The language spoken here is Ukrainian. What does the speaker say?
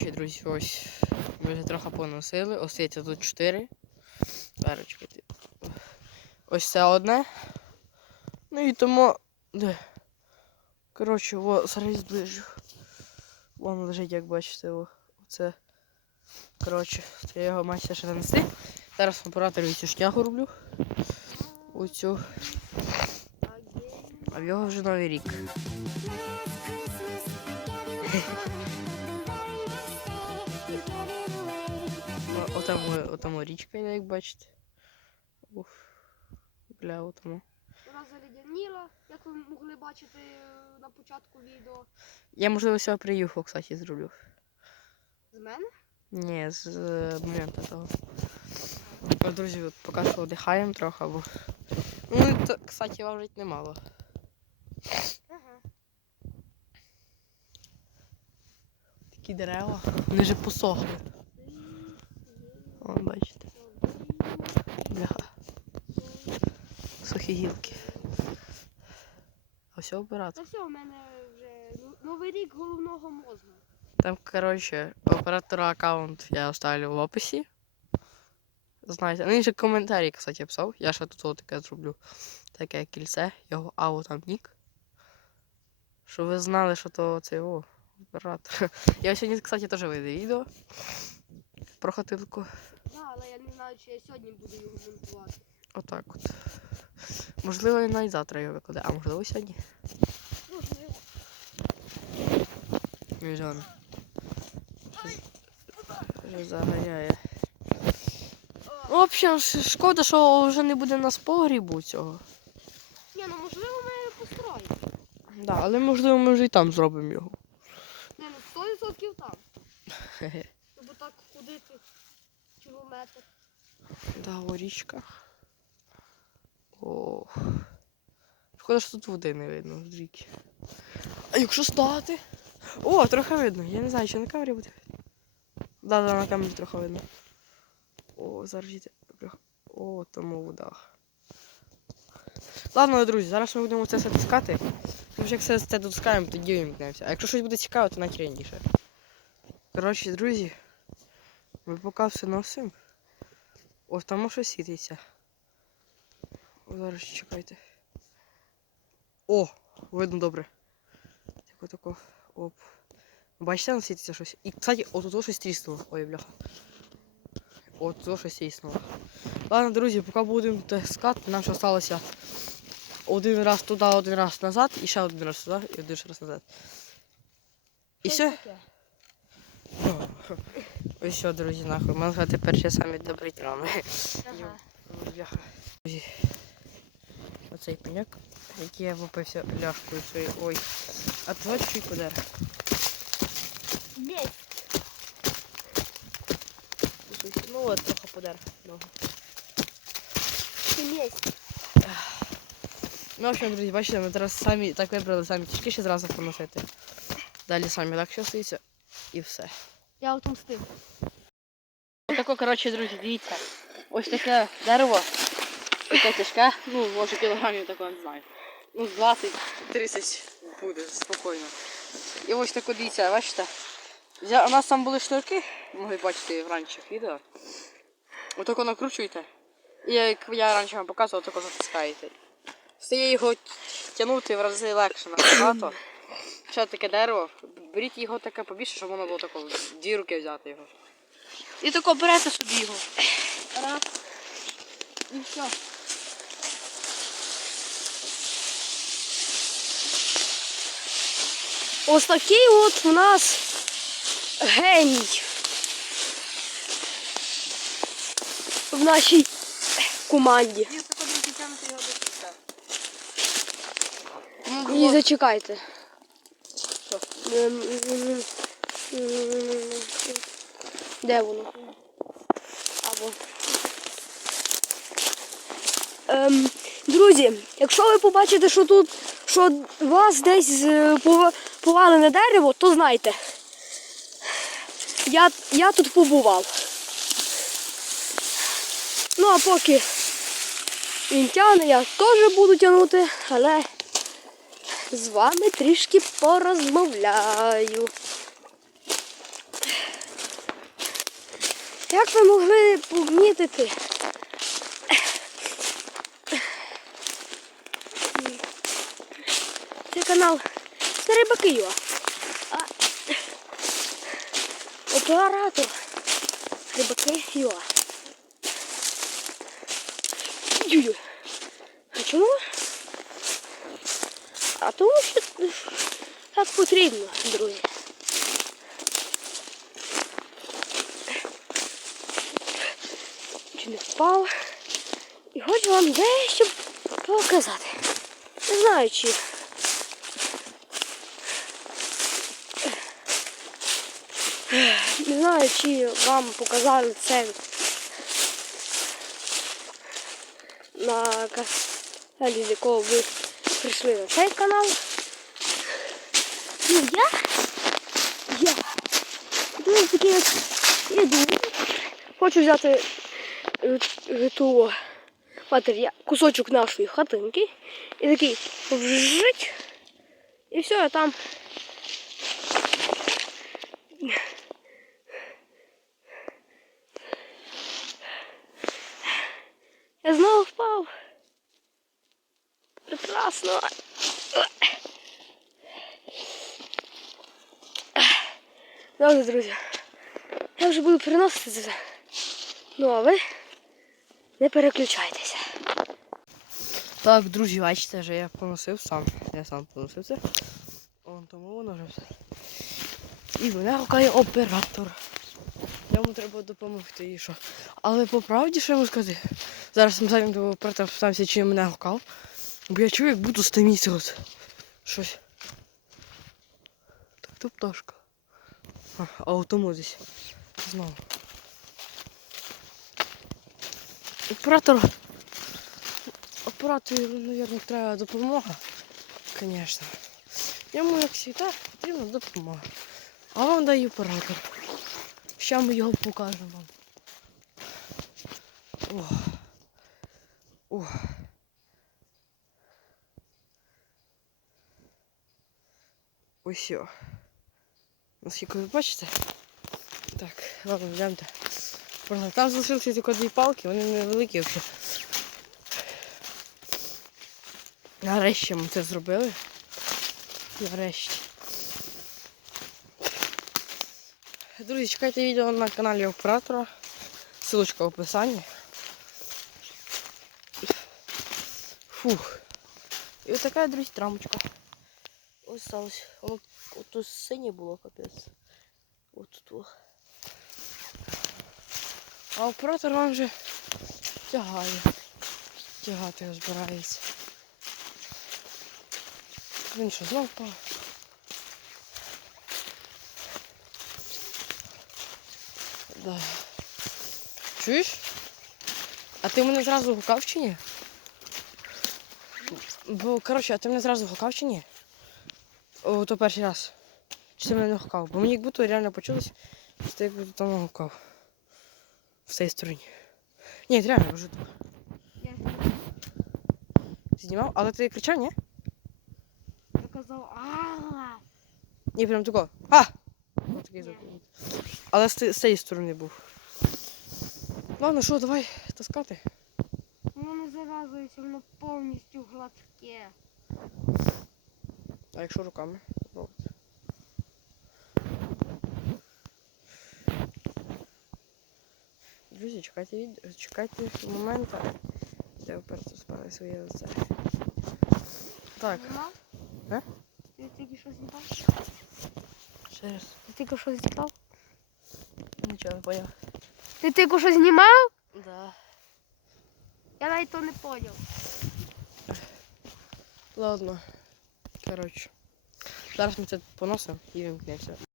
Друзі, ось ми вже трохи поносили. Остається тут 4. Зараз чекайте. Ось це одне. Ну і тому. Де? Коротше, во, зараз зближу. Вон лежить, як бачите, о, оце. Коротше, я його маю ще нанести. Зараз оператору цю штягу роблю. Оцю. А в його вже новий рік. Ну, Отам, річка як бачите. Уф. Бля, отому. Вона заледяніла, як ви могли бачити е, на початку відео. Я, можливо, сього приїхав, кстати, зроблю. З мене? Ні, з моменту того. О, друзі, от поки що вдихаємо трохи, бо. Ну, то, кстати, вам жить немало. Ага. Такі дерева. Вони вже посохли. Вон, бачите. Бляха. Сухі гілки. Все оператор. Та все, у мене вже ну- новий рік головного мозку. Там, коротше, оператора аккаунт я оставлю в описі. Знаєте, ну же коментарі, кстати, писав. Я ще тут таке зроблю. Таке кільце, його ау там нік. Щоб ви знали, що то це о, оператор. Я сьогодні, кстати, теж вийде відео про хотилку. Да, але я не знаю, чи я сьогодні буду його монтувати. Отак от. Можливо, він навіть завтра його викладе, а можливо сьогодні. Можливо. Вже Ну, в общем, шкода, що вже не буде на погрібу цього. Ні, ну можливо ми його построїмо. Да, але можливо ми вже і там зробимо його. Ні, ну 100% там. Хе-хе. Бо так ходити кілометр. Да, о, річка. Ох. Шкода, що тут води не видно з ріки. А якщо стати? О, трохи видно. Я не знаю, чи на камері буде. Да, да, на камері трохи видно. О, зараз. Бляха. О, тому вода. Ладно, друзі, зараз ми будемо це все тискати. Тому що як все це дотискаємо, тоді вимкнемося. А якщо щось буде цікаво, то раніше. Коротше, друзі, ми поки все носимо. Ось там щось світиться. О, зараз чекайте. О, видно добре. Тако тако. Оп. Бачите, там світиться щось. І, кстати, от тут щось тріснуло. Ой, бляха. От тут щось тріснуло. Ладно, друзі, поки будемо таскати, нам ще залишилося один раз туди, один раз назад, і ще один раз туди, і один раз назад. І все? Ось все, друзі, нахуй. Ми тепер ще самі добрі травми. Ага. Друзі, Оцей пеньок, який я випився ляшкою своєю. Ой. А то чуть подар. Десь. Ну от трохи подар. Ногу. Десь. Ну, в общем, друзі, бачите, ми зараз самі так вибрали самі тяжкі ще зразу поносити. Далі самі легше стається і все. Я отомстив. Тако, коротше, друзі, дивіться. Ось таке дерево. Таке тяжке, ну, може кілограмів такого не знаю. Ну, 20-30 буде спокійно. І ось тако дивіться, бачите. Взя- У нас там були шнурки, могли бачити в раніших відео. Отако накручуєте. І як я раніше вам показував, тако затискаєте. Стає його тягнути в рази легше набагато. Ще таке дерево, беріть його таке побільше, щоб воно було тако, дві руки взяти його. І тако берете собі його. Раз. І все. Ось такий от у нас геній. В нашій команді. І тако Де воно? Або. Ем, друзі, якщо ви побачите, що тут що вас десь е, пова- повалене дерево, то знайте. Я, я тут побував. Ну а поки він тягне, я теж буду тягнути, але з вами трішки порозмовляю. Як ви могли помітити? Це канал Рибаки Йо. А оператор Рибаки. Ю-ю. А чому? А тому що так потрібно, друзі. Чи не впав? І хочу вам дещо показати. Не знаю, чи. Не знаю, чи вам показали це на каналі, з якого ви прийшли на цей канал. Ну, я, я, думаю, такий от іду. Хочу взяти е, е, ту матеріал, кусочок нашої хатинки і такий вжить. І все, я там. Я знову впав. Прекрасно. Добре, друзі. Я вже буду переносити це. Ну а ви не переключайтеся. Так, друзі, бачите, що я поносив сам. Я сам поносив це. Он тому воно вже все. І мене гукає оператор. Йому треба допомогти і що. Але по правді, що йому сказати? Зараз ми самі до оператора спитаємося, чи мене гукав. Бо я чую, як буду стеміти от. Щось. Так, то пташка. А, а у тому десь. Знову. Оператор. Оператору, мабуть, треба допомога. Звісно. Йому, як завжди, потрібна допомога. А вам дає оператор. Ще ми його покажемо вам. О. О. Ось його. Наскільки ви бачите? Так, ладно, йдемте. Там залишилися тільки дві палки, вони невеликі взагалі. Нарешті ми це зробили. Нарешті. Друзі, чекайте відео на каналі оператора. Ссылочка в описанні. Фух. І ось така, друзі, трамочка. Ось сталося. От тут синє було, капець. От тут. А оператор вам вже тягає. Тягати його збирається. Він що знов впав? Да. Чуєш? А ти мене зразу гукав чи? Бо, коротше, а ти мене зразу гукав чи ні? О, то перший раз. Чи ти мене не гукав? Бо мені як будто реально почулось, що ти як будто там гукав. В цій стороні. Ні, реально вже тут. Знімав, але ти кричав, ні? Я казав, а Ні, прям тако. А! Ось такий звук. Але з, ти- з цієї сторони був. Ладно, що, давай таскати. Воно не зав'язується, воно повністю гладке. А якщо руками? От. Друзі, чекайте від... чекайте моменту, де оператор справи своє лице. Так, Знімав? Е? Ти тільки що знімав? ще раз. Ти тільки що знімав? Нічого не поняв. Ти тільки що знімав? Да. Я навіть то не поняв. Ладно. Коротше. Зараз ми це поносимо і вимкнемося.